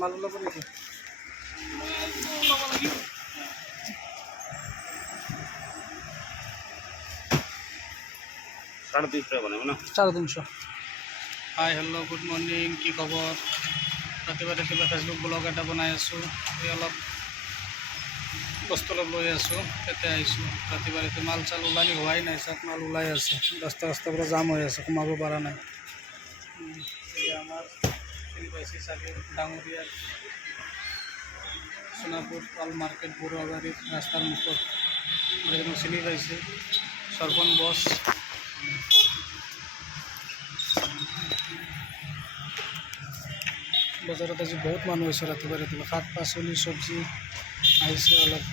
মাল ওলাব নেকি? সাড়ে 300 টাকা বানাবো না? 350। হাই হেল্ল' গুড মৰ্ণিং, কি খবৰ? ৰাতিপুৱা ফেচবুক ব্লগ এটা বনাই আছোঁ। এই অলপ বস্তু অলপ লৈ আছোঁ, তাতে আহিছোঁ। ৰাতিপুৱা মাল চাল ওলানি হোৱাই নাই, চব মাল ওলাই আছে। ৰাস্তাৰ পৰা জাম হৈ আছে, সোমাব পৰা নাই। এই আমাৰ চিনি পাইছে চাগে, ডাঙৰীয়া সোণাপুৰ পাল মাৰ্কেট বৰুৱাবাৰীত ৰাস্তাৰ মুখত চিনি পাইছে সৰ্বন বছ। বজাৰত আজি বহুত মানুহ হৈছে। ৰাতিপুৱা শাক পাচলি চব্জি আহিছে অলপ।